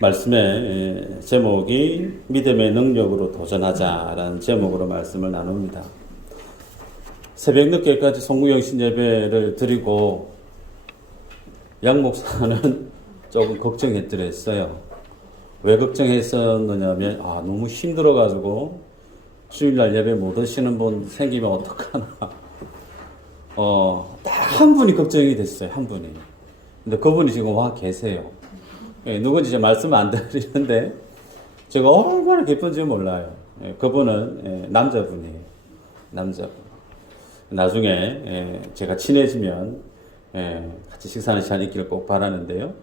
말씀의 제목이 믿음의 능력으로 도전하자라는 제목으로 말씀을 나눕니다. 새벽 늦게까지 송구영신 예배를 드리고 양 목사는 조금 걱정했더랬어요. 왜 걱정했었느냐면 너무 힘들어가지고 주일날 예배 못 오시는 분 생기면 어떡하나. 딱 한 분이 걱정이 됐어요. 한 분이. 근데 그분이 지금 와 계세요. 누군지 이제 말씀 안 드리는데 제가 얼마나 기쁜지 몰라요. 그분은 남자분이에요. 남자분. 나중에 제가 친해지면 같이 식사하는 시간이 있기를 꼭 바라는데요.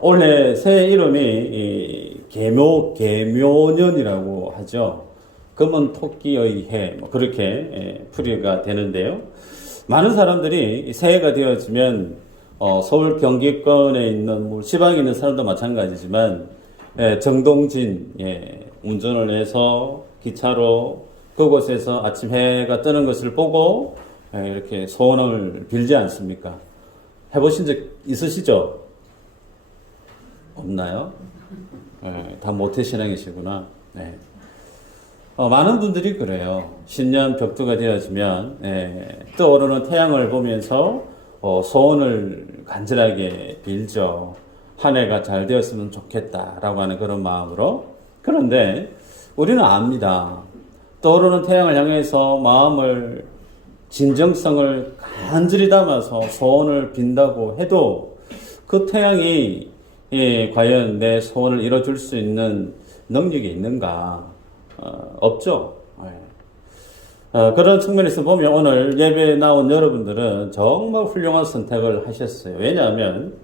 올해 새 이름이 계묘년이라고 하죠. 검은 토끼의 해, 그렇게 풀이가 되는데요. 많은 사람들이 새해가 되어지면 서울 경기권에 있는 지방에 있는 사람도 마찬가지지만 정동진 운전을 해서 기차로 그곳에서 아침 해가 뜨는 것을 보고 이렇게 소원을 빌지 않습니까? 해보신 적 있으시죠? 없나요? 다 모태신앙이시구나. 많은 분들이 그래요. 신년 벽두가 되어지면 떠오르는 태양을 보면서 소원을 간절하게 빌죠. 한 해가 잘 되었으면 좋겠다라고 하는 그런 마음으로. 그런데 우리는 압니다. 떠오르는 태양을 향해서 마음을 진정성을 간절히 담아서 소원을 빈다고 해도 그 태양이 과연 내 소원을 이뤄줄 수 있는 능력이 있는가? 없죠. 그런 측면에서 보면 오늘 예배에 나온 여러분들은 정말 훌륭한 선택을 하셨어요. 왜냐하면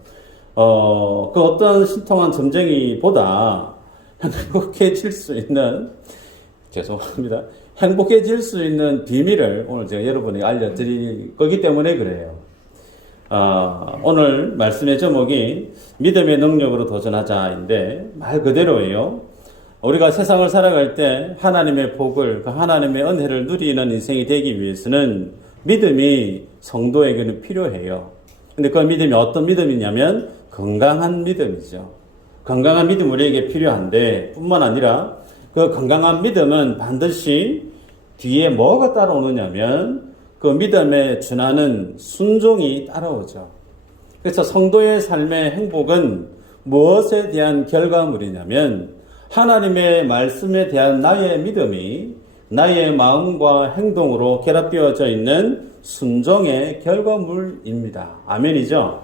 그 어떤 신통한 점쟁이보다 행복해질 수 있는 행복해질 수 있는 비밀을 오늘 제가 여러분에게 알려드릴 거기 때문에 그래요. 오늘 말씀의 제목이 믿음의 능력으로 도전하자인데 말 그대로예요. 우리가 세상을 살아갈 때 하나님의 복을, 그 하나님의 은혜를 누리는 인생이 되기 위해서는 믿음이 성도에게는 필요해요. 근데 그 믿음이 어떤 믿음이냐면 건강한 믿음이죠. 건강한 믿음 우리에게 필요한데 뿐만 아니라 그 건강한 믿음은 반드시 뒤에 뭐가 따라오느냐면 그 믿음에 준하는 순종이 따라오죠. 그래서 성도의 삶의 행복은 무엇에 대한 결과물이냐면 하나님의 말씀에 대한 나의 믿음이 나의 마음과 행동으로 결합되어져 있는 순종의 결과물입니다. 아멘이죠?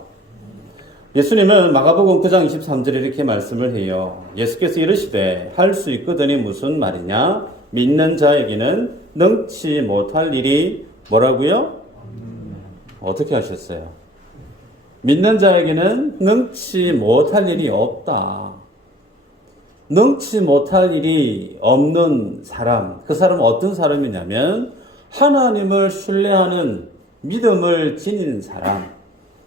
예수님은 마가복음 9장 23절에 이렇게 말씀을 해요. 예수께서 이르시되 할 수 있거든이 무슨 말이냐? 믿는 자에게는 능치 못할 일이 뭐라고요? 어떻게 하셨어요? 믿는 자에게는 능치 못할 일이 없다. 능치 못할 일이 없는 사람, 그 사람은 어떤 사람이냐면 하나님을 신뢰하는 믿음을 지닌 사람.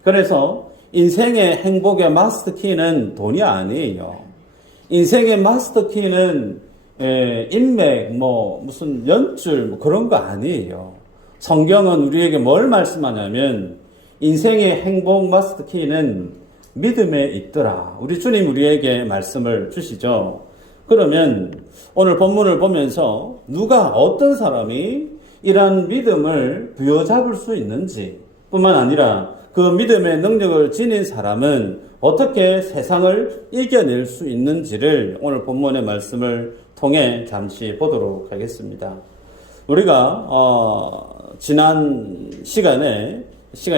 그래서 인생의 행복의 마스터키는 돈이 아니에요. 인생의 마스터키는 인맥, 무슨 연줄 그런 거 아니에요. 성경은 우리에게 뭘 말씀하냐면 인생의 행복 마스터키는 믿음에 있더라. 우리 주님 우리에게 말씀을 주시죠. 그러면 오늘 본문을 보면서 누가 어떤 사람이 이러한 믿음을 부여잡을 수 있는지 뿐만 아니라 그 믿음의 능력을 지닌 사람은 어떻게 세상을 이겨낼 수 있는지를 오늘 본문의 말씀을 통해 잠시 보도록 하겠습니다. 우리가 지난 시간이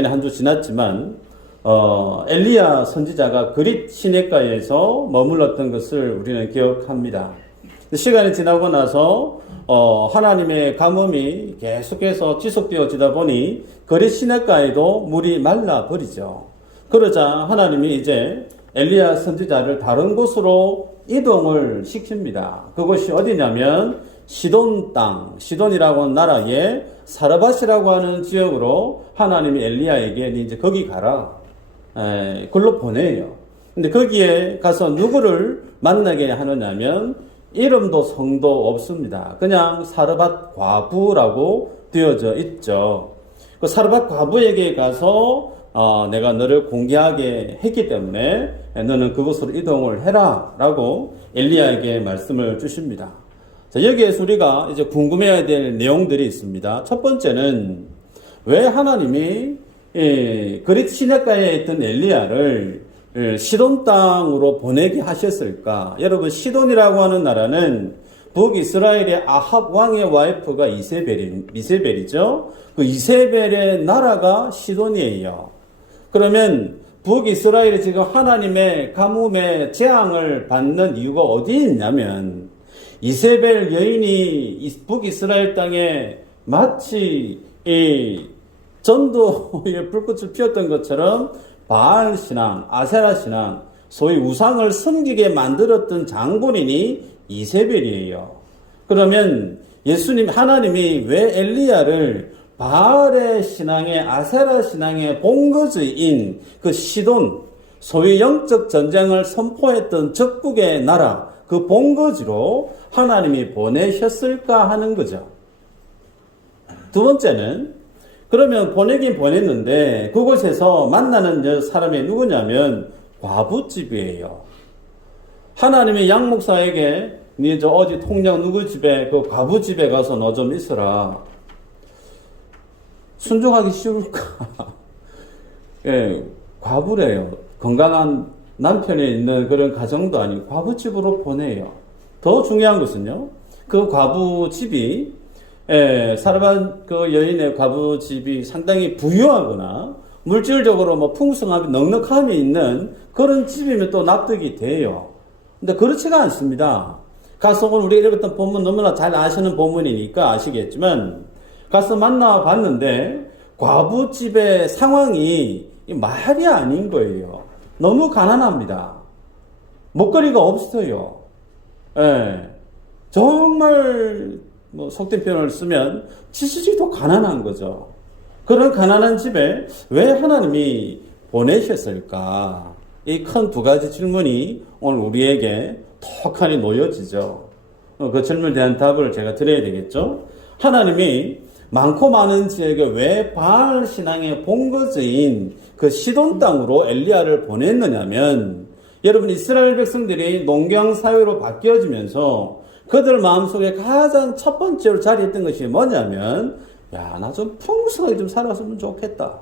한 주 지났지만 엘리야 선지자가 그릿 시냇가에서 머물렀던 것을 우리는 기억합니다. 시간이 지나고 나서 하나님의 가뭄이 계속해서 지속되어지다 보니 그릿 시냇가에도 물이 말라버리죠. 그러자 하나님이 이제 엘리야 선지자를 다른 곳으로 이동을 시킵니다. 그것이 어디냐면 시돈 땅, 시돈이라고 하는 나라의 사르밧이라고 하는 지역으로 하나님이 엘리야에게 이제 거기 가라. 글로 보내요. 근데 거기에 가서 누구를 만나게 하느냐면 이름도 성도 없습니다. 그냥 사르밧 과부라고 되어져 있죠. 그 사르밧 과부에게 가서 내가 너를 공개하게 했기 때문에 너는 그곳으로 이동을 해라 라고 엘리야에게 말씀을 주십니다. 자, 여기에서 우리가 이제 궁금해야 될 내용들이 있습니다. 첫 번째는 왜 하나님이 그릿 시내가에 있던 엘리야를 시돈 땅으로 보내게 하셨을까? 여러분, 시돈이라고 하는 나라는 북이스라엘의 아합 왕의 와이프가 이세벨이죠. 그 이세벨의 나라가 시돈이에요. 그러면 북이스라엘이 지금 하나님의 가뭄의 재앙을 받는 이유가 어디에 있냐면, 이세벨 여인이 북이스라엘 땅에 마치 이 전도의 불꽃을 피웠던 것처럼 바알 신앙, 아세라 신앙, 소위 우상을 섬기게 만들었던 장본인이 이세벨이에요. 그러면 하나님이 왜 엘리야를 바알의 신앙에, 아세라 신앙의 본거지인 그 시돈, 소위 영적 전쟁을 선포했던 적국의 나라, 그 본거지로 하나님이 보내셨을까 하는 거죠. 두 번째는, 그러면 보내긴 보냈는데 그곳에서 만나는 사람이 누구냐면 과부집이에요. 하나님이 양 목사에게 네 어디 통장 누구 집에, 그 과부집에 가서 너 좀 있어라. 순종하기 쉬울까? 예, 과부래요. 건강한 남편이 있는 그런 가정도 아니고 과부집으로 보내요. 더 중요한 것은요, 그 과부집이 사르밧 그 여인의 과부집이 상당히 부유하거나 물질적으로 뭐 풍성하고 넉넉함이 있는 그런 집이면 또 납득이 돼요. 근데 그렇지가 않습니다. 가서 오늘 우리가 읽었던 본문 너무나 잘 아시는 본문이니까 아시겠지만, 가서 만나봤는데 과부집의 상황이 말이 아닌 거예요. 너무 가난합니다. 먹거리가 없어요. 정말 속된 표현을 쓰면 지지직도 가난한 거죠. 그런 가난한 집에 왜 하나님이 보내셨을까? 이 큰 두 가지 질문이 오늘 우리에게 톡하니 놓여지죠. 그 질문에 대한 답을 제가 드려야 되겠죠. 하나님이 많고 많은 지역에 왜 바알 신앙의 본거지인 그 시돈 땅으로 엘리야를 보냈느냐면, 여러분, 이스라엘 백성들이 농경 사회로 바뀌어지면서 그들 마음속에 가장 첫 번째로 자리했던 것이 뭐냐면, 나 좀 풍성하게 좀 살았으면 좋겠다.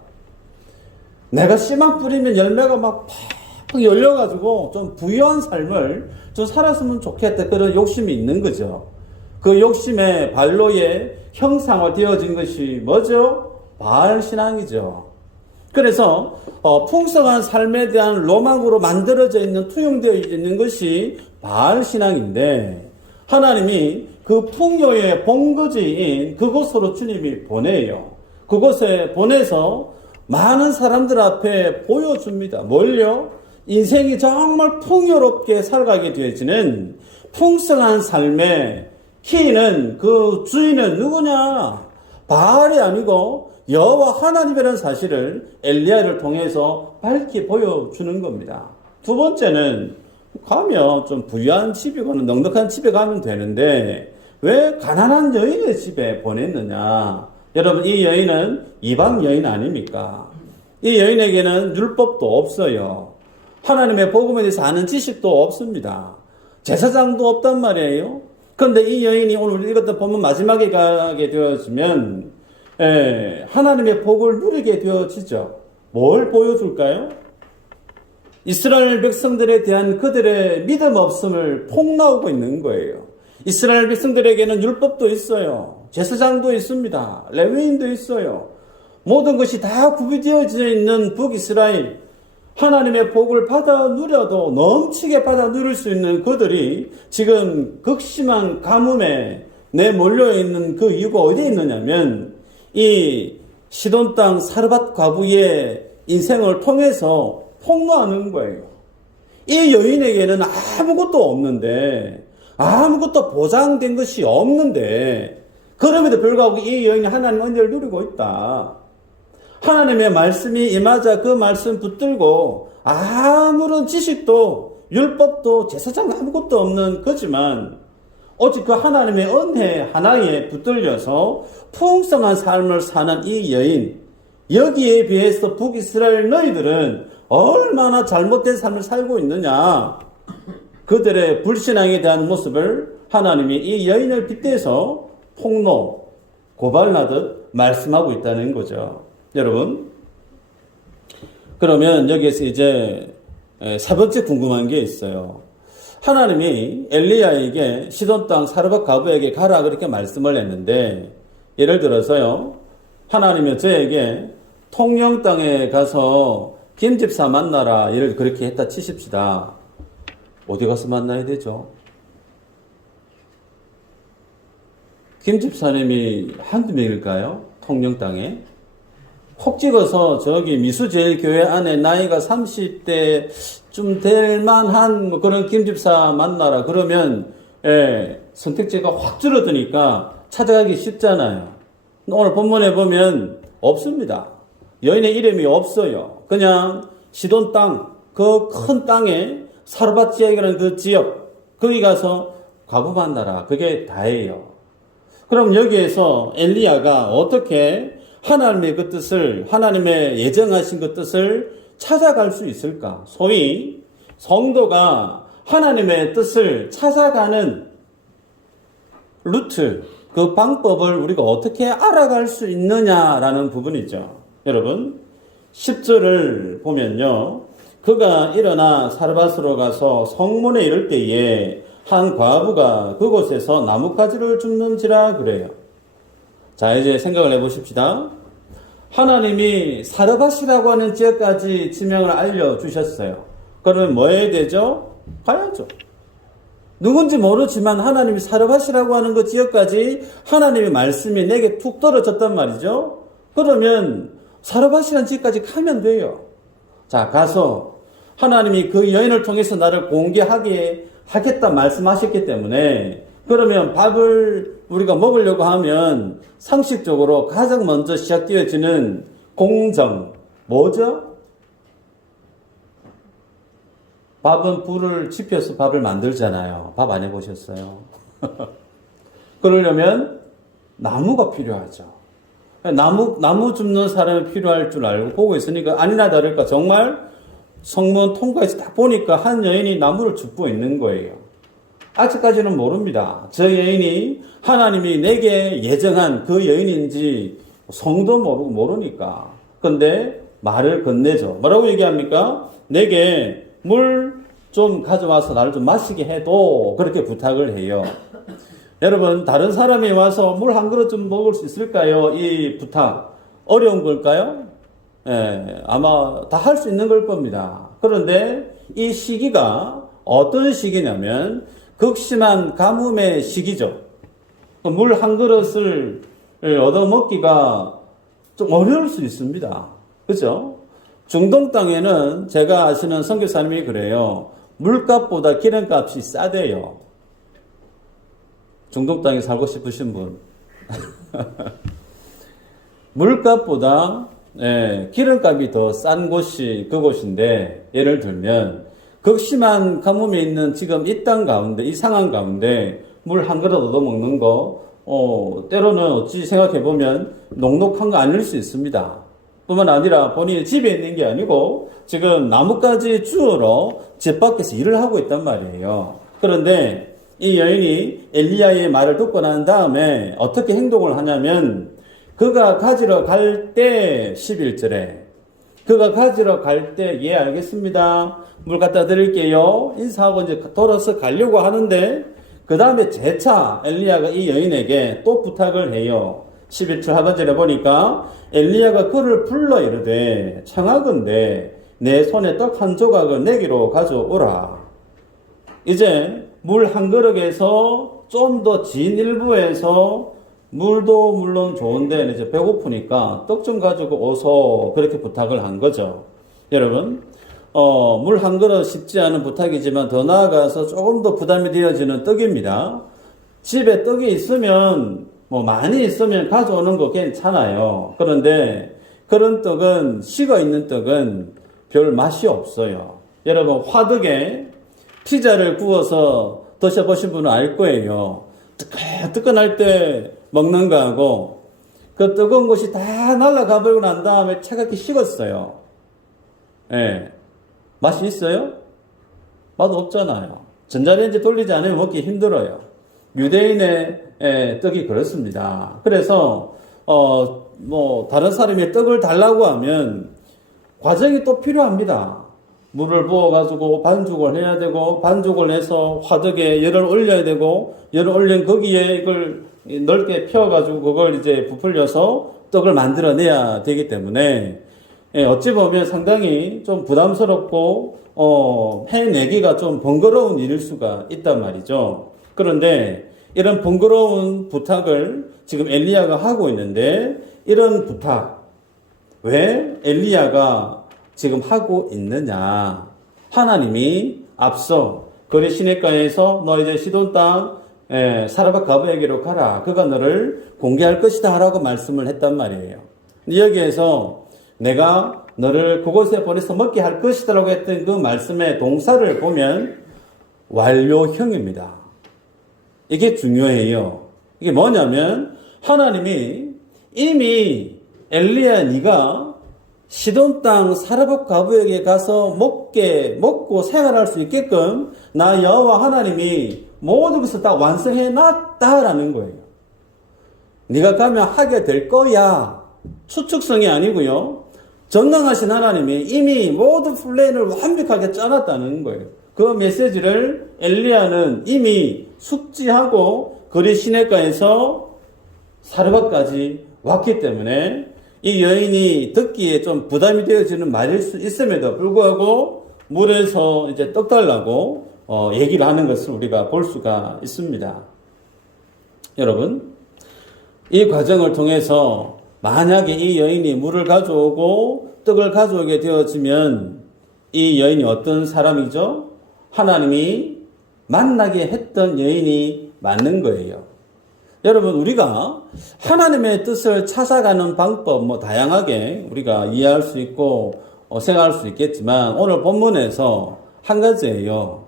내가 씨만 뿌리면 열매가 막 팍 열려가지고 좀 부유한 삶을 좀 살았으면 좋겠다. 그런 욕심이 있는 거죠. 그 욕심의 발로에 형상화되어진 것이 뭐죠? 바알 신앙이죠. 그래서 풍성한 삶에 대한 로망으로 만들어져 있는, 투영되어 있는 것이 바알 신앙인데, 하나님이 그 풍요의 본거지인 그곳으로 주님이 보내요. 그곳에 보내서 많은 사람들 앞에 보여줍니다. 뭘요? 인생이 정말 풍요롭게 살아가게 되어지는 풍성한 삶의 키는, 그 주인은 누구냐? 바알이 아니고 여호와 하나님이라는 사실을 엘리야를 통해서 밝히 보여주는 겁니다. 두 번째는, 가면 좀 부유한 집이거나 넉넉한 집에 가면 되는데 왜 가난한 여인의 집에 보냈느냐? 여러분, 이 여인은 이방 여인 아닙니까? 이 여인에게는 율법도 없어요. 하나님의 복음에 대해서 아는 지식도 없습니다. 제사장도 없단 말이에요. 그런데 이 여인이 오늘 읽었던 본문 마지막에 가게 되어지면 하나님의 복을 누리게 되어지죠. 뭘 보여줄까요? 이스라엘 백성들에 대한 그들의 믿음 없음을 폭로하고 있는 거예요. 이스라엘 백성들에게는 율법도 있어요. 제사장도 있습니다. 레위인도 있어요. 모든 것이 다 구비되어져 있는 북이스라엘, 하나님의 복을 받아 누려도 넘치게 받아 누릴 수 있는 그들이 지금 극심한 가뭄에 내몰려 있는 그 이유가 어디에 있느냐면, 이 시돈 땅 사르밧 과부의 인생을 통해서 폭로하는 거예요. 이 여인에게는 아무것도 없는데, 아무것도 보장된 것이 없는데, 그럼에도 불구하고 이 여인이 하나님 은혜를 누리고 있다. 하나님의 말씀이 임하자 그 말씀 붙들고 아무런 지식도 율법도 제사장 아무것도 없는 거지만 오직 그 하나님의 은혜 하나에 붙들려서 풍성한 삶을 사는 이 여인, 여기에 비해서 북이스라엘 너희들은 얼마나 잘못된 삶을 살고 있느냐. 그들의 불신앙에 대한 모습을 하나님이 이 여인을 빗대서 폭로, 고발하듯 말씀하고 있다는 거죠. 여러분, 그러면 여기에서 이제 세 번째 궁금한 게 있어요. 하나님이 엘리야에게 시돈 땅 사르밧 과부에게 가라 그렇게 말씀을 했는데, 예를 들어서요, 하나님이 저에게 통영 땅에 가서 김집사 만나라, 예를 그렇게 했다 치십시다. 어디 가서 만나야 되죠? 김집사님이 한두 명일까요? 통영 땅에? 콕 집어서 저기 미수제일교회 안에 나이가 30대쯤 될 만한 그런 김집사 만나라. 그러면, 선택지가 확 줄어드니까 찾아가기 쉽잖아요. 오늘 본문에 보면 없습니다. 여인의 이름이 없어요. 그냥 시돈 땅, 그 큰 땅에 사르밧 지역이라는 그 지역, 거기 가서 과부 만나라. 그게 다예요. 그럼 여기에서 엘리야가 어떻게 하나님의 그 뜻을, 하나님의 예정하신 그 뜻을 찾아갈 수 있을까? 소위 성도가 하나님의 뜻을 찾아가는 루트, 그 방법을 우리가 어떻게 알아갈 수 있느냐라는 부분이죠. 여러분, 10절을 보면요. 그가 일어나 사르밧으로 가서 성문에 이를 때에 한 과부가 그곳에서 나뭇가지를 줍는지라 그래요. 자, 이제 생각을 해보십시다. 하나님이 사르밧이라고 하는 지역까지 지명을 알려주셨어요. 그러면 뭐 해야 되죠? 가야죠. 누군지 모르지만 하나님이 사르밧이라고 하는 그 지역까지 하나님의 말씀이 내게 툭 떨어졌단 말이죠. 그러면 사르밧이라는 지역까지 가면 돼요. 자, 가서 하나님이 그 여인을 통해서 나를 공개하게 하겠다 말씀하셨기 때문에, 그러면 밥을 우리가 먹으려고 하면 상식적으로 가장 먼저 시작되어지는 공정, 뭐죠? 밥은 불을 지펴서 밥을 만들잖아요. 밥 안 해보셨어요? 그러려면 나무가 필요하죠. 나무 줍는 사람이 필요할 줄 알고 보고 있으니까 아니나 다를까 정말 성문 통과해서 딱 보니까 한 여인이 나무를 줍고 있는 거예요. 아직까지는 모릅니다. 저 여인이 하나님이 내게 예정한 그 여인인지 성도 모르니까. 근데 말을 건네죠. 뭐라고 얘기합니까? 내게 물 좀 가져와서 나를 좀 마시게 해도, 그렇게 부탁을 해요. 여러분, 다른 사람이 와서 물 한 그릇 좀 먹을 수 있을까요? 이 부탁 어려운 걸까요? 아마 다 할 수 있는 걸 겁니다. 그런데 이 시기가 어떤 시기냐면 극심한 가뭄의 시기죠. 물 한 그릇을 얻어먹기가 좀 어려울 수 있습니다. 그죠? 중동 땅에는 제가 아시는 선교사님이 그래요. 물값보다 기름값이 싸대요. 중동 땅에 살고 싶으신 분. 물값보다 기름값이 더 싼 곳이 그곳인데, 예를 들면 극심한 가뭄에 있는 지금 이 땅 가운데, 이 상황 가운데 물 한 그릇 얻어 먹는 거 때로는 어찌 생각해보면 녹록한 거 아닐 수 있습니다. 뿐만 아니라 본인이 집에 있는 게 아니고 지금 나뭇가지 주우러 집 밖에서 일을 하고 있단 말이에요. 그런데 이 여인이 엘리야의 말을 듣고 난 다음에 어떻게 행동을 하냐면, 그가 가지러 갈 때, 11절에 그가 가지러 갈 때, 예 알겠습니다, 물 갖다 드릴게요, 인사하고 이제 돌아서 가려고 하는데, 그 다음에 재차 엘리야가 이 여인에게 또 부탁을 해요. 11절 하반절에 보니까 엘리야가 그를 불러 이르되 청하건대 내 손에 떡 한 조각을 내기로 가져오라. 이제 물 한 그릇에서 좀 더 진 일부에서 물도 물론 좋은데 이제 배고프니까 떡 좀 가지고 오소, 그렇게 부탁을 한 거죠. 여러분, 물 한 그릇 쉽지 않은 부탁이지만 더 나아가서 조금 더 부담이 되어지는 떡입니다. 집에 떡이 있으면, 많이 있으면 가져오는 거 괜찮아요. 그런데 그런 떡은, 식어 있는 떡은 별 맛이 없어요. 여러분, 화덕에 피자를 구워서 드셔보신 분은 알 거예요. 뜨끈할 때 먹는 거하고 그 뜨거운 것이 다 날아가 버리고 난 다음에 차갑게 식었어요. 예. 맛이 있어요? 맛 없잖아요. 전자레인지 돌리지 않으면 먹기 힘들어요. 유대인의 떡이 그렇습니다. 그래서 다른 사람이 떡을 달라고 하면 과정이 또 필요합니다. 물을 부어가지고 반죽을 해야 되고, 반죽을 해서 화덕에 열을 올려야 되고, 열을 올린 거기에 이걸 넓게 펴가지고 그걸 이제 부풀려서 떡을 만들어내야 되기 때문에, 어찌 보면 상당히 좀 부담스럽고, 해내기가 좀 번거로운 일일 수가 있단 말이죠. 그런데 이런 번거로운 부탁을 지금 엘리야가 하고 있는데, 이런 부탁, 왜 엘리야가 지금 하고 있느냐? 하나님이 앞서 거리 시내가에서 너 이제 시돈 땅 사라밧 가브에게로 가라. 그가 너를 공개할 것이다 라고 말씀을 했단 말이에요. 여기에서 내가 너를 그곳에 보내서 먹게 할 것이다 라고 했던 그 말씀의 동사를 보면 완료형입니다. 이게 중요해요. 이게 뭐냐면 하나님이 이미 엘리야 네가 시돈 땅 사라밧 가부에게 가서 먹고 생활할 수 있게끔 나 여호와 하나님이 모든 것을 다 완성해 놨다라는 거예요. 네가 가면 하게 될 거야. 추측성이 아니고요. 전능하신 하나님이 이미 모든 플랜을 완벽하게 짜놨다는 거예요. 그 메시지를 엘리야는 이미 숙지하고 거리 시내가에서 사르밧까지 왔기 때문에 이 여인이 듣기에 좀 부담이 되어지는 말일 수 있음에도 불구하고 물에서 이제 떡 달라고 얘기를 하는 것을 우리가 볼 수가 있습니다. 여러분, 이 과정을 통해서 만약에 이 여인이 물을 가져오고 떡을 가져오게 되어지면 이 여인이 어떤 사람이죠? 하나님이 만나게 했던 여인이 맞는 거예요. 여러분, 우리가 하나님의 뜻을 찾아가는 방법 다양하게 우리가 이해할 수 있고 생각할 수 있겠지만 오늘 본문에서 한 가지예요.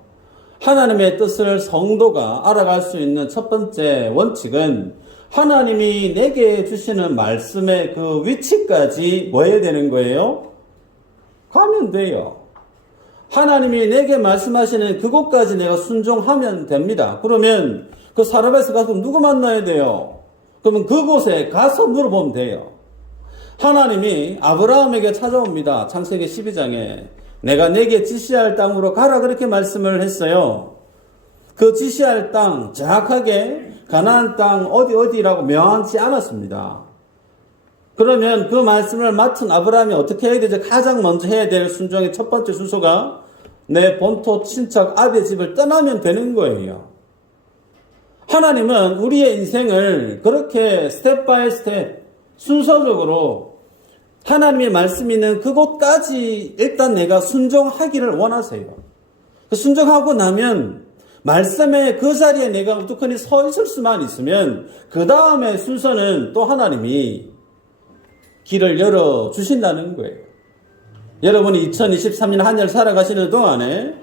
하나님의 뜻을 성도가 알아갈 수 있는 첫 번째 원칙은 하나님이 내게 주시는 말씀의 그 위치까지 뭐 해야 되는 거예요? 가면 돼요. 하나님이 내게 말씀하시는 그곳까지 내가 순종하면 됩니다. 그러면 그 사람에서 가서 누구 만나야 돼요? 그러면 그곳에 가서 물어보면 돼요. 하나님이 아브라함에게 찾아옵니다. 창세기 12장에 내가 내게 지시할 땅으로 가라 그렇게 말씀을 했어요. 그 지시할 땅 정확하게 가나안 땅 어디라고 명확치 않았습니다. 그러면 그 말씀을 맡은 아브라함이 어떻게 해야 되죠? 가장 먼저 해야 될 순종의 첫 번째 순서가 내 본토 친척 아비의 집을 떠나면 되는 거예요. 하나님은 우리의 인생을 그렇게 스텝 바이 스텝 순서적으로 하나님의 말씀이 있는 그곳까지 일단 내가 순종하기를 원하세요. 순종하고 나면 말씀의 그 자리에 내가 우두커니 서 있을 수만 있으면 그 다음에 순서는 또 하나님이 길을 열어주신다는 거예요. 여러분이 2023년 한 해 살아가시는 동안에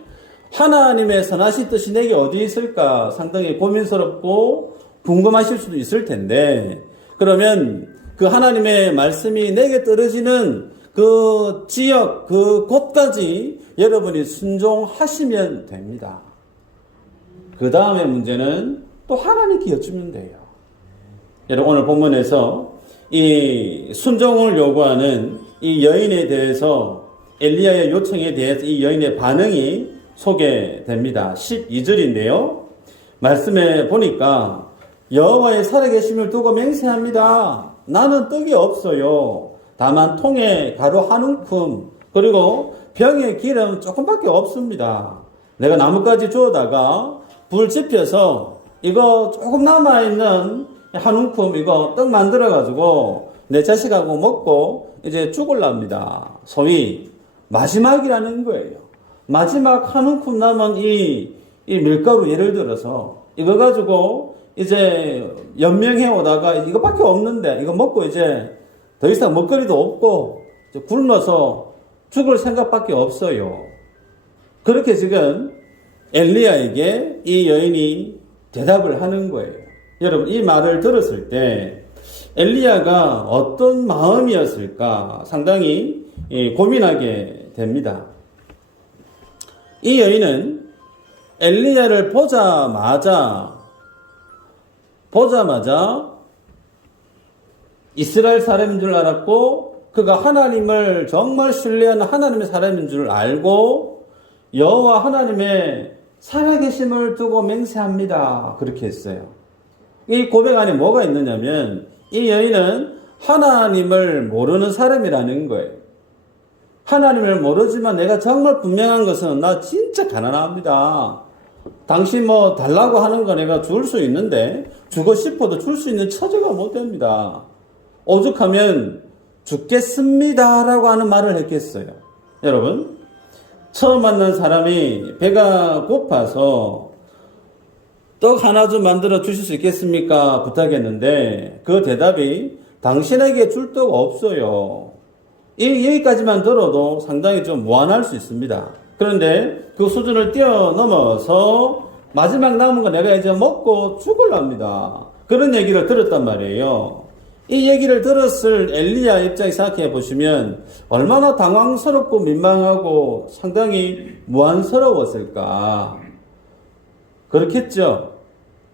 하나님의 선하신 뜻이 내게 어디 있을까 상당히 고민스럽고 궁금하실 수도 있을 텐데 그러면 그 하나님의 말씀이 내게 떨어지는 그 지역, 그 곳까지 여러분이 순종하시면 됩니다. 그 다음에 문제는 또 하나님께 여쭈면 돼요. 여러분 오늘 본문에서 이 순종을 요구하는 이 여인에 대해서 엘리야의 요청에 대해서 이 여인의 반응이 소개됩니다. 12절인데요. 말씀에 보니까 여호와의 살아계심을 두고 맹세합니다. 나는 떡이 없어요. 다만 통에 가루 한 움큼 그리고 병에 기름 조금밖에 없습니다. 내가 나뭇가지 주워다가 불 지펴서 이거 조금 남아있는 한 움큼 이거 떡 만들어가지고 내 자식하고 먹고 이제 죽을랍니다. 소위 마지막이라는 거예요. 마지막 한 움큼 남은 이 밀가루 예를 들어서 이거 가지고 이제 연명해 오다가 이거밖에 없는데 이거 먹고 이제 더 이상 먹거리도 없고 이제 굶어서 죽을 생각밖에 없어요. 그렇게 지금 엘리야에게 이 여인이 대답을 하는 거예요. 여러분 이 말을 들었을 때 엘리야가 어떤 마음이었을까 상당히 고민하게 됩니다. 이 여인은 엘리야를 보자마자 이스라엘 사람인 줄 알았고, 그가 하나님을 정말 신뢰하는 하나님의 사람인 줄 알고 여호와 하나님의 살아계심을 두고 맹세합니다. 그렇게 했어요. 이 고백 안에 뭐가 있느냐면 이 여인은 하나님을 모르는 사람이라는 거예요. 하나님을 모르지만 내가 정말 분명한 것은 나 진짜 가난합니다. 당신 뭐 달라고 하는 거 내가 줄 수 있는데 주고 싶어도 줄 수 있는 처지가 못 됩니다. 오죽하면 죽겠습니다 라고 하는 말을 했겠어요. 여러분, 처음 만난 사람이 배가 고파서 떡 하나 좀 만들어 주실 수 있겠습니까? 부탁했는데 그 대답이 당신에게 줄 떡 없어요. 여기까지만 들어도 상당히 좀 무안할 수 있습니다. 그런데 그 수준을 뛰어넘어서 마지막 남은 거 내가 이제 먹고 죽을랍니다. 그런 얘기를 들었단 말이에요. 이 얘기를 들었을 엘리야 입장에 생각해 보시면 얼마나 당황스럽고 민망하고 상당히 무안스러웠을까. 그렇겠죠.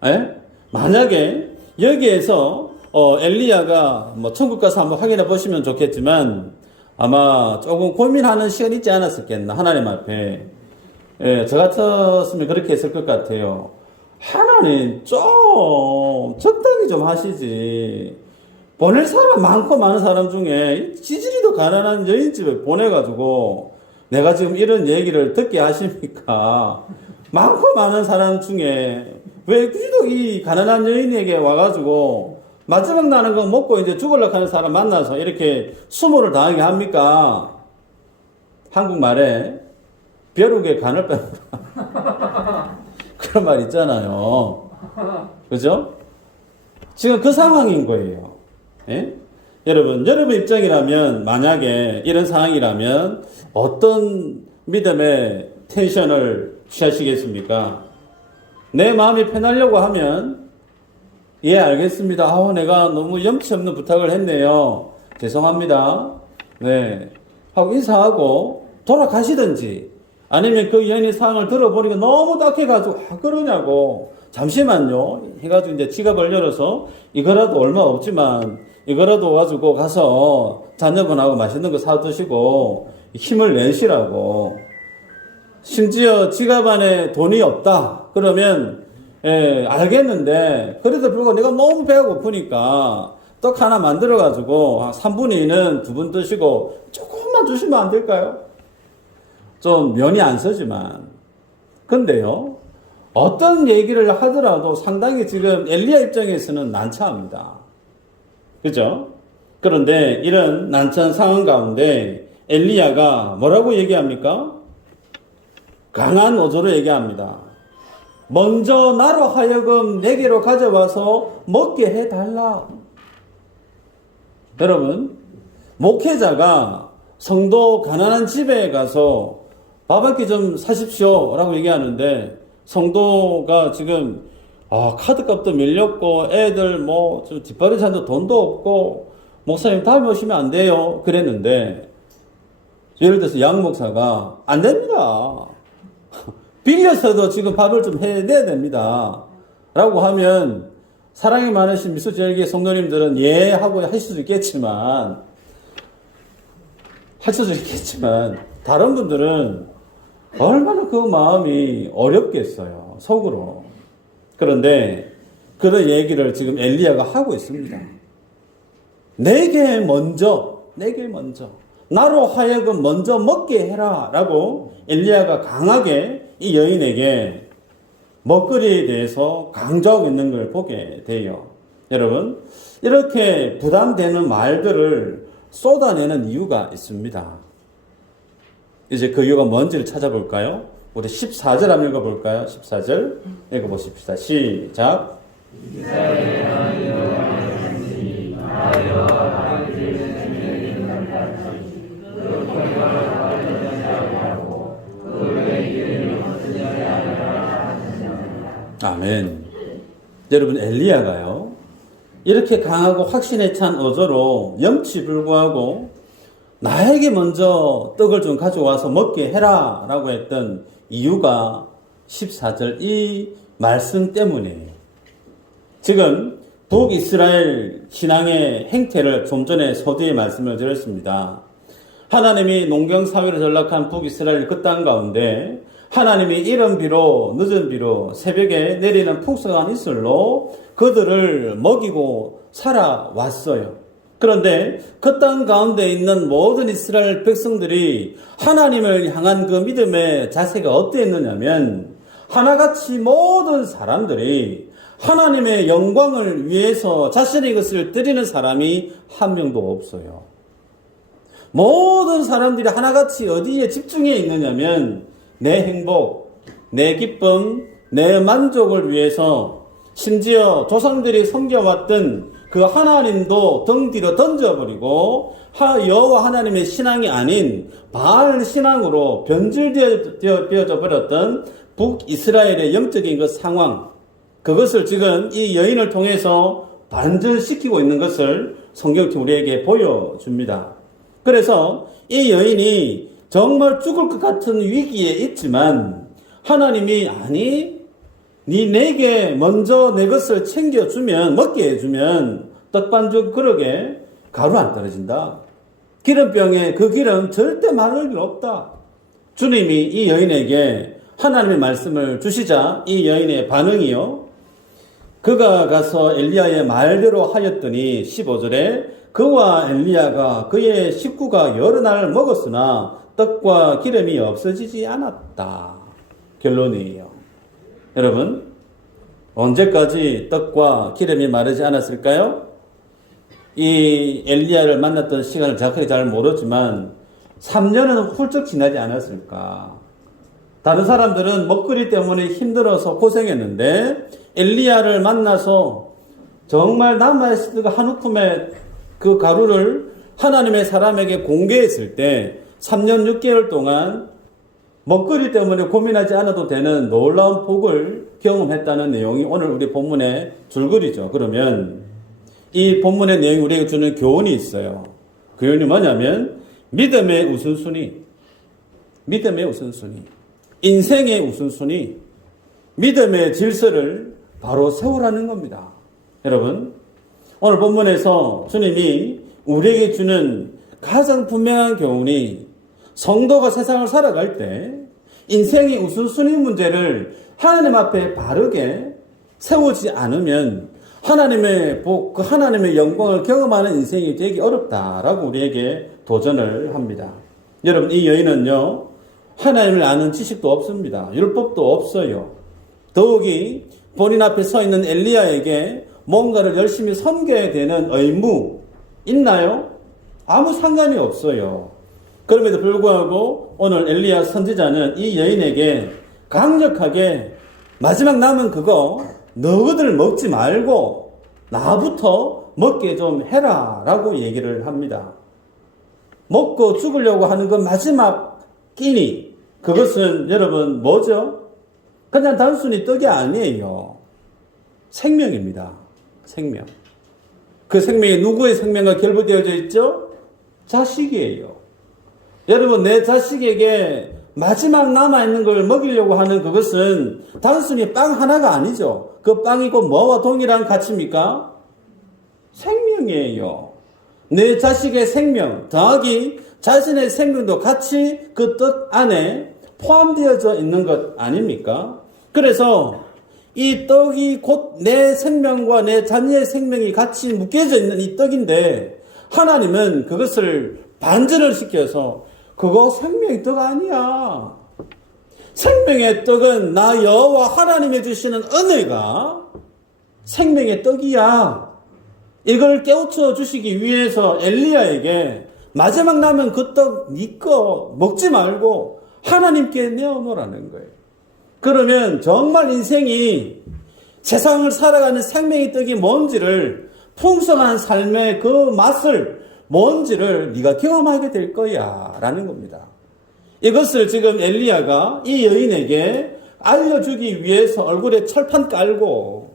에? 만약에 여기에서 엘리야가 뭐 천국 가서 한번 확인해 보시면 좋겠지만 아마 조금 고민하는 시간이 있지 않았었겠나, 하나님 앞에. 예, 저 같았으면 그렇게 했을 것 같아요. 하나님 좀 적당히 좀 하시지. 보낼 사람 많고 많은 사람 중에 지지리도 가난한 여인집에 보내가지고 내가 지금 이런 얘기를 듣게 하십니까? 많고 많은 사람 중에 왜 유독 이 가난한 여인에게 와가지고 마지막 나는 거 먹고 이제 죽으려고 하는 사람 만나서 이렇게 수모를 당하게 합니까? 한국말에 벼룩에 간을 빼먹으라. 그런 말 있잖아요. 그죠? 지금 그 상황인 거예요. 예? 여러분 입장이라면, 만약에 이런 상황이라면 어떤 믿음의 텐션을 취하시겠습니까? 내 마음이 편하려고 하면, 예, 알겠습니다. 내가 너무 염치 없는 부탁을 했네요. 죄송합니다. 네. 하고 인사하고 돌아가시든지, 아니면 그 여인의 상황을 들어보니까 너무 딱해가지고, 그러냐고, 잠시만요. 해가지고 이제 지갑을 열어서 이거라도 얼마 없지만 이거라도 가지고 가서 자녀분하고 맛있는 거 사드시고 힘을 내시라고. 심지어 지갑 안에 돈이 없다 그러면 알겠는데, 그래도 불구하고 내가 너무 배가 고프니까 떡 하나 만들어 가지고 3분의 2는 두 분 드시고 조금만 주시면 안 될까요? 좀 면이 안 서지만. 근데요, 어떤 얘기를 하더라도 상당히 지금 엘리야 입장에서는 난처합니다. 그죠? 그런데 이런 난처한 상황 가운데 엘리야가 뭐라고 얘기합니까? 강한 어조로 얘기합니다. 먼저 나로 하여금 내게로 가져와서 먹게 해달라. 여러분, 목회자가 성도 가난한 집에 가서 밥 한 끼 좀 사십시오 라고 얘기하는데, 성도가 지금 카드값도 밀렸고 애들 뭐 뒷바라지 한도 돈도 없고 목사님 다음에 오시면 안 돼요 그랬는데, 예를 들어서 양 목사가 안 됩니다. 빌려서도 지금 밥을 좀 해내야 됩니다 라고 하면, 사랑이 많으신 미수절기 성도님들은 예 하고 하실 수도 있겠지만 다른 분들은 얼마나 그 마음이 어렵겠어요, 속으로. 그런데 그런 얘기를 지금 엘리야가 하고 있습니다. 내게 먼저 나로 하여금 먼저 먹게 해라 라고 엘리야가 강하게 이 여인에게 먹거리에 대해서 강조하고 있는 걸 보게 돼요. 여러분, 이렇게 부담되는 말들을 쏟아내는 이유가 있습니다. 이제 그 이유가 뭔지를 찾아볼까요? 우리 14절 한번 읽어볼까요? 14절 읽어보십시다. 시작. 아멘. 여러분, 엘리야가요, 이렇게 강하고 확신에 찬 어조로 염치불구하고 나에게 먼저 떡을 좀 가져와서 먹게 해라 라고 했던 이유가 14절 이 말씀 때문이에요. 지금 북이스라엘 신앙의 행태를 좀 전에 서두에 말씀을 드렸습니다. 하나님이 농경사회로 전락한 북이스라엘 그 땅 가운데 하나님이 이른 비로 늦은 비로 새벽에 내리는 풍성한 이슬로 그들을 먹이고 살아왔어요. 그런데 그 땅 가운데 있는 모든 이스라엘 백성들이 하나님을 향한 그 믿음의 자세가 어땠느냐면 하나같이 모든 사람들이 하나님의 영광을 위해서 자신의 것을 드리는 사람이 한 명도 없어요. 모든 사람들이 하나같이 어디에 집중해 있느냐면 내 행복, 내 기쁨, 내 만족을 위해서 심지어 조상들이 섬겨왔던 그 하나님도 등 뒤로 던져버리고 여호와 하나님의 신앙이 아닌 바알 신앙으로 변질되어져 버렸던 북이스라엘의 영적인 그 상황, 그것을 지금 이 여인을 통해서 반전시키고 있는 것을 성경이 우리에게 보여줍니다. 그래서 이 여인이 정말 죽을 것 같은 위기에 있지만 하나님이 아니 내게 먼저 내 것을 챙겨주면 먹게 해주면 떡반죽 그릇에 가루 안 떨어진다. 기름병에 그 기름 절대 마를 일 없다. 주님이 이 여인에게 하나님의 말씀을 주시자 이 여인의 반응이요. 그가 가서 엘리야의 말대로 하였더니 15절에 그와 엘리야가 그의 식구가 여러 날 먹었으나 떡과 기름이 없어지지 않았다. 결론이에요. 여러분, 언제까지 떡과 기름이 마르지 않았을까요? 이 엘리야를 만났던 시간을 정확하게 잘 모르지만 3년은 훌쩍 지나지 않았을까. 다른 사람들은 먹거리 때문에 힘들어서 고생했는데 엘리야를 만나서 정말 남아있을 그 한 움큼의 그 가루를 하나님의 사람에게 공개했을 때 3년 6개월 동안 먹거리 때문에 고민하지 않아도 되는 놀라운 복을 경험했다는 내용이 오늘 우리 본문의 줄거리죠. 그러면 이 본문의 내용이 우리에게 주는 교훈이 있어요. 그 교훈이 뭐냐면 믿음의 우선순위, 인생의 우선순위, 믿음의 질서를 바로 세우라는 겁니다. 여러분, 오늘 본문에서 주님이 우리에게 주는 가장 분명한 교훈이 성도가 세상을 살아갈 때 인생의 우선순위 문제를 하나님 앞에 바르게 세우지 않으면 하나님의 복, 그 하나님의 영광을 경험하는 인생이 되기 어렵다라고 우리에게 도전을 합니다. 여러분, 이 여인은요, 하나님을 아는 지식도 없습니다. 율법도 없어요. 더욱이 본인 앞에 서 있는 엘리야에게 뭔가를 열심히 섬겨야 되는 의무 있나요? 아무 상관이 없어요. 그럼에도 불구하고 오늘 엘리야 선지자는 이 여인에게 강력하게 마지막 남은 그거 너희들 먹지 말고 나부터 먹게 좀 해라 라고 얘기를 합니다. 먹고 죽으려고 하는 그 마지막 끼니, 그것은 여러분 뭐죠? 그냥 단순히 떡이 아니에요. 생명입니다. 생명. 그 생명이 누구의 생명과 결부되어져 있죠? 자식이에요. 여러분, 내 자식에게 마지막 남아있는 걸 먹이려고 하는 그것은 단순히 빵 하나가 아니죠. 그 빵이 곧 뭐와 동일한 가치입니까? 생명이에요. 내 자식의 생명 더하기 자신의 생명도 같이 그 떡 안에 포함되어져 있는 것 아닙니까? 그래서 이 떡이 곧 내 생명과 내 자녀의 생명이 같이 묶여져 있는 이 떡인데 하나님은 그것을 반전을 시켜서 그거 생명의 떡 아니야. 생명의 떡은 나 여호와 하나님이 주시는 은혜가 생명의 떡이야. 이걸 깨우쳐 주시기 위해서 엘리야에게 마지막 남은 그 떡 네 거 먹지 말고 하나님께 내어놓으라는 거예요. 그러면 정말 인생이 세상을 살아가는 생명의 떡이 뭔지를, 풍성한 삶의 그 맛을 뭔지를 네가 경험하게 될 거야 라는 겁니다. 이것을 지금 엘리야가 이 여인에게 알려주기 위해서 얼굴에 철판 깔고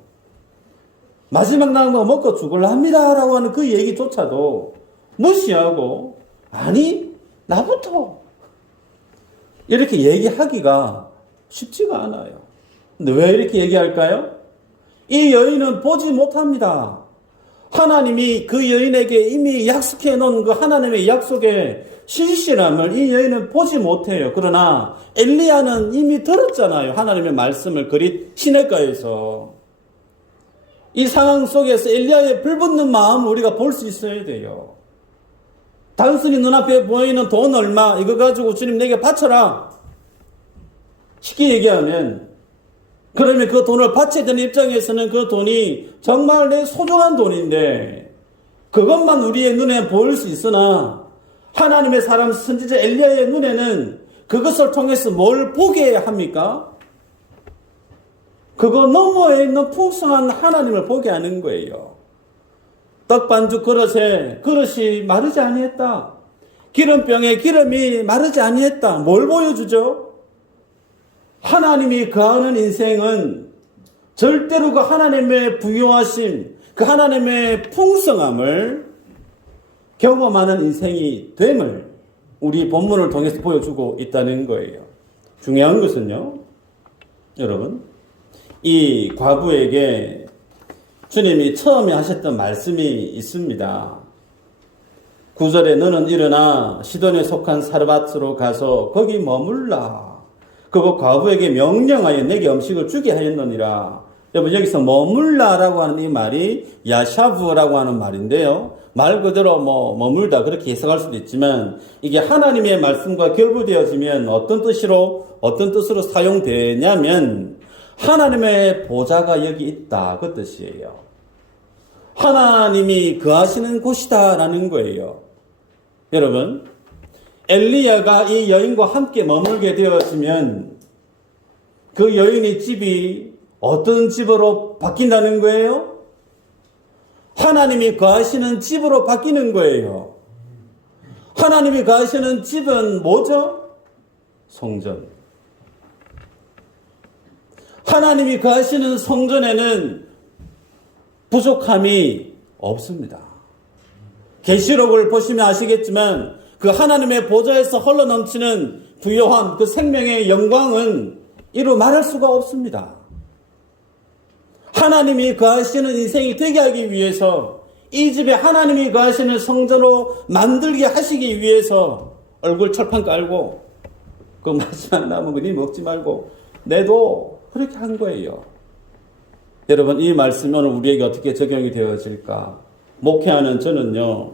마지막 남은 거 먹고 죽을랍니다 라고 하는 그 얘기조차도 무시하고, 아니 나부터 이렇게 얘기하기가 쉽지가 않아요. 근데 왜 이렇게 얘기할까요? 이 여인은 보지 못합니다. 하나님이 그 여인에게 이미 약속해 놓은 그 하나님의 약속의 신실함을 이 여인은 보지 못해요. 그러나 엘리야는 이미 들었잖아요. 하나님의 말씀을 그리 시냇가에서. 이 상황 속에서 엘리야의 불붙는 마음을 우리가 볼 수 있어야 돼요. 단순히 눈앞에 보이는 돈 얼마 이거 가지고 주님 내게 바쳐라. 쉽게 얘기하면, 그러면 그 돈을 바쳐야 되는 입장에서는 그 돈이 정말 내 소중한 돈인데 그것만 우리의 눈에 보일 수 있으나 하나님의 사람 선지자 엘리야의 눈에는 그것을 통해서 뭘 보게 합니까? 그거 너머에 있는 풍성한 하나님을 보게 하는 거예요. 떡반죽 그릇에 그릇이 마르지 아니했다. 기름병에 기름이 마르지 아니했다. 뭘 보여주죠? 하나님이 거하는 인생은 절대로 그 하나님의 부유하심, 그 하나님의 풍성함을 경험하는 인생이 됨을 우리 본문을 통해서 보여주고 있다는 거예요. 중요한 것은요, 여러분, 이 과부에게 주님이 처음에 하셨던 말씀이 있습니다. 9절에 너는 일어나 시돈에 속한 사르밧으로 가서 거기 머물라. 그거 과부에게 명령하여 내게 음식을 주게 하였느니라. 여러분, 여기서 머물라라고 하는 이 말이 야샤브라고 하는 말인데요. 말 그대로 머물다 그렇게 해석할 수도 있지만 이게 하나님의 말씀과 결부되어지면 어떤 뜻으로 사용되냐면 하나님의 보좌가 여기 있다 그 뜻이에요. 하나님이 거하시는 곳이다라는 거예요. 여러분, 엘리야가 이 여인과 함께 머물게 되었으면 그 여인의 집이 어떤 집으로 바뀐다는 거예요? 하나님이 거하시는 집으로 바뀌는 거예요. 하나님이 거하시는 집은 뭐죠? 성전. 하나님이 거하시는 성전에는 부족함이 없습니다. 계시록을 보시면 아시겠지만 그 하나님의 보좌에서 흘러넘치는 부요함, 그 생명의 영광은 이루 말할 수가 없습니다. 하나님이 거하시는 인생이 되게 하기 위해서 이 집에 하나님이 거하시는 성전으로 만들게 하시기 위해서 얼굴 철판 깔고 그 마지막 남은 거 니 먹지 말고 내도 그렇게 한 거예요. 여러분, 이 말씀이 오늘 우리에게 어떻게 적용이 되어질까? 목회하는 저는요,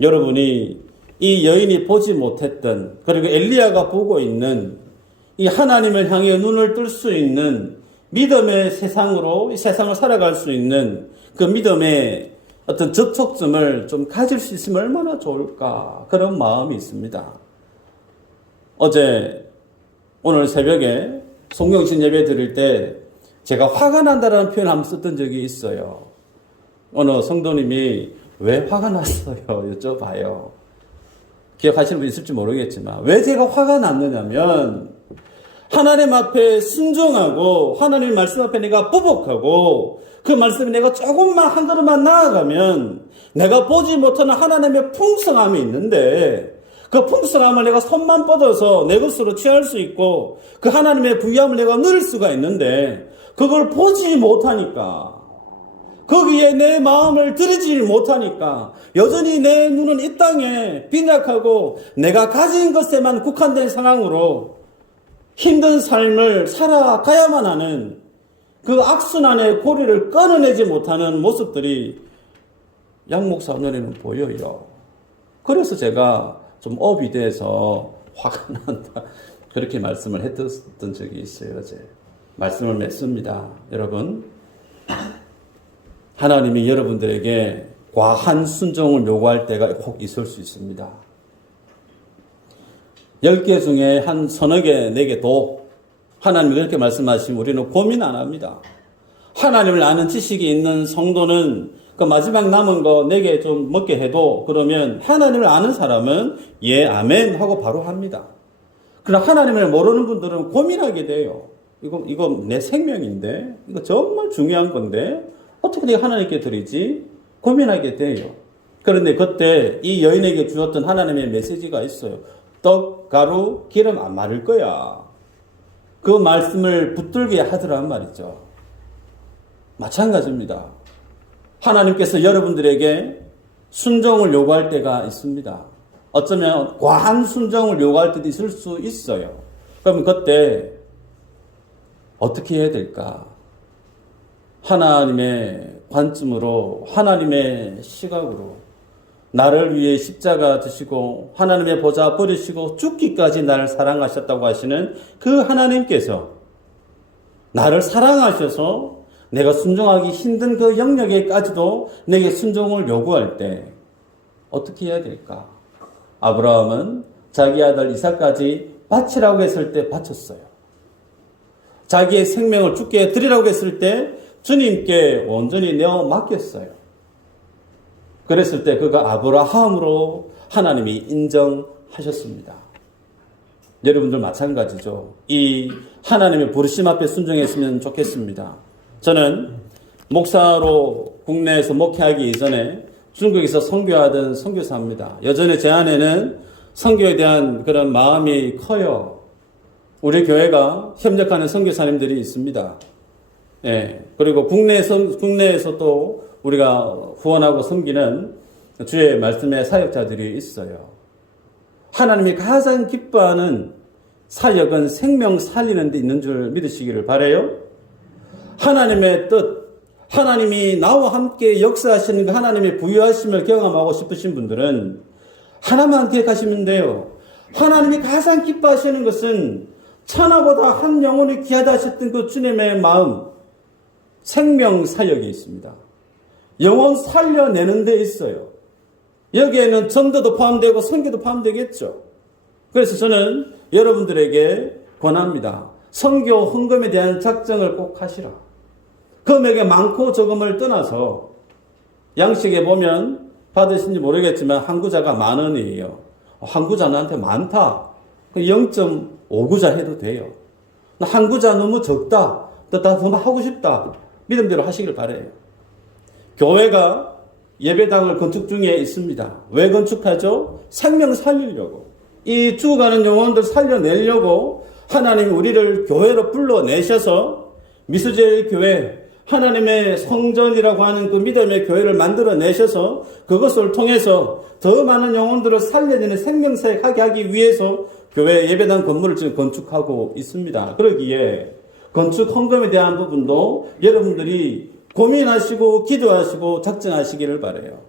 여러분이 이 여인이 보지 못했던, 그리고 엘리야가 보고 있는 이 하나님을 향해 눈을 뜰 수 있는 믿음의 세상으로 이 세상을 살아갈 수 있는 그 믿음의 어떤 접촉점을 좀 가질 수 있으면 얼마나 좋을까, 그런 마음이 있습니다. 오늘 새벽에 송영신 예배 드릴 때 제가 화가 난다라는 표현을 한번 썼던 적이 있어요. 어느 성도님이 왜 화가 났어요? 여쭤봐요. 기억하시는 분 있을지 모르겠지만 왜 제가 화가 났느냐면 하나님 앞에 순종하고 하나님의 말씀 앞에 내가 부복하고 그 말씀에 내가 조금만 한 걸음만 나아가면 내가 보지 못하는 하나님의 풍성함이 있는데 그 풍성함을 내가 손만 뻗어서 내 것으로 취할 수 있고 그 하나님의 부유함을 내가 누릴 수가 있는데 그걸 보지 못하니까, 거기에 내 마음을 들이지 못하니까 여전히 내 눈은 이 땅에 빈약하고 내가 가진 것에만 국한된 상황으로 힘든 삶을 살아가야만 하는 그 악순환의 고리를 끊어내지 못하는 모습들이 양 목사 눈에는 보여요. 그래서 제가 좀 업이 돼서 화가 난다 그렇게 말씀을 했던 적이 있어요. 어제 말씀을 맺습니다. 여러분, 하나님이 여러분들에게 과한 순종을 요구할 때가 꼭 있을 수 있습니다. 10개 중에 한 서너 개, 4개도 하나님이 그렇게 말씀하시면 우리는 고민 안 합니다. 하나님을 아는 지식이 있는 성도는 그 마지막 남은 거 4개 좀 먹게 해도 그러면 하나님을 아는 사람은 예, 아멘 하고 바로 합니다. 그러나 하나님을 모르는 분들은 고민하게 돼요. 이거 내 생명인데, 이거 정말 중요한 건데, 어떻게 내가 하나님께 드리지? 고민하게 돼요. 그런데 그때 이 여인에게 주었던 하나님의 메시지가 있어요. 떡, 가루, 기름 안 마를 거야. 그 말씀을 붙들게 하더란 말이죠. 마찬가지입니다. 하나님께서 여러분들에게 순종을 요구할 때가 있습니다. 어쩌면 과한 순종을 요구할 때도 있을 수 있어요. 그러면 그때 어떻게 해야 될까? 하나님의 관점으로, 하나님의 시각으로 나를 위해 십자가 지시고 하나님의 보좌 버리시고 죽기까지 나를 사랑하셨다고 하시는 그 하나님께서 나를 사랑하셔서 내가 순종하기 힘든 그 영역에까지도 내게 순종을 요구할 때 어떻게 해야 될까? 아브라함은 자기 아들 이삭까지 바치라고 했을 때 바쳤어요. 자기의 생명을 주께 드리라고 했을 때 주님께 온전히 내어 맡겼어요. 그랬을 때 그가 아브라함으로 하나님이 인정하셨습니다. 여러분들 마찬가지죠. 이 하나님의 부르심 앞에 순종했으면 좋겠습니다. 저는 목사로 국내에서 목회하기 이전에 중국에서 선교하던 선교사입니다. 여전히 제 안에는 선교에 대한 그런 마음이 커요. 우리 교회가 협력하는 선교사님들이 있습니다. 예. 그리고 국내에서 또 우리가 후원하고 섬기는 주의 말씀의 사역자들이 있어요. 하나님이 가장 기뻐하는 사역은 생명 살리는 데 있는 줄 믿으시기를 바라요. 하나님의 뜻, 하나님이 나와 함께 역사하시는 그 하나님의 부유하심을 경험하고 싶으신 분들은 하나만 기억하시면 돼요. 하나님이 가장 기뻐하시는 것은 천하보다 한 영혼이 귀하다 하셨던 그 주님의 마음, 생명 사역이 있습니다. 영혼 살려내는 데 있어요. 여기에는 전도도 포함되고 선교도 포함되겠죠. 그래서 저는 여러분들에게 권합니다. 선교 헌금에 대한 작정을 꼭 하시라. 금액이 많고 적음을 떠나서 양식에 보면 받으신지 모르겠지만 한 구자가 10,000원이에요. 한 구자 나한테 많다. 0.5구자 해도 돼요. 한 구자 너무 적다. 또 더 하고 싶다. 믿음대로 하시길 바라요. 교회가 예배당을 건축 중에 있습니다. 왜 건축하죠? 생명 살리려고. 이 죽어가는 영혼들 살려내려고 하나님이 우리를 교회로 불러내셔서 미수제의 교회, 하나님의 성전이라고 하는 그 믿음의 교회를 만들어내셔서 그것을 통해서 더 많은 영혼들을 살려내는 생명사역하게 하기 위해서 교회 예배당 건물을 지금 건축하고 있습니다. 그러기에 건축 헌금에 대한 부분도 여러분들이 고민하시고 기도하시고 작정하시기를 바라요.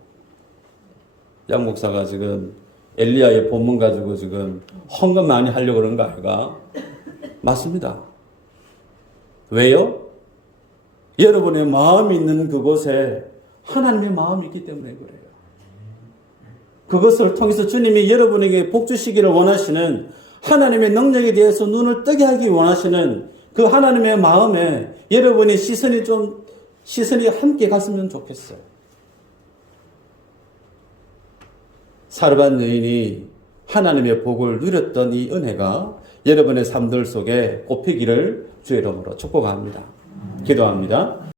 양 목사가 지금 엘리야의 본문 가지고 지금 헌금 많이 하려고 그런 거 아이가? 맞습니다. 왜요? 여러분의 마음이 있는 그곳에 하나님의 마음이 있기 때문에 그래요. 그것을 통해서 주님이 여러분에게 복 주시기를 원하시는 하나님의 능력에 대해서 눈을 뜨게 하기 원하시는 그 하나님의 마음에 여러분의 시선이 함께 갔으면 좋겠어요. 사르밧 여인이 하나님의 복을 누렸던 이 은혜가 여러분의 삶들 속에 꼽히기를 주의 이름으로 축복합니다. 기도합니다.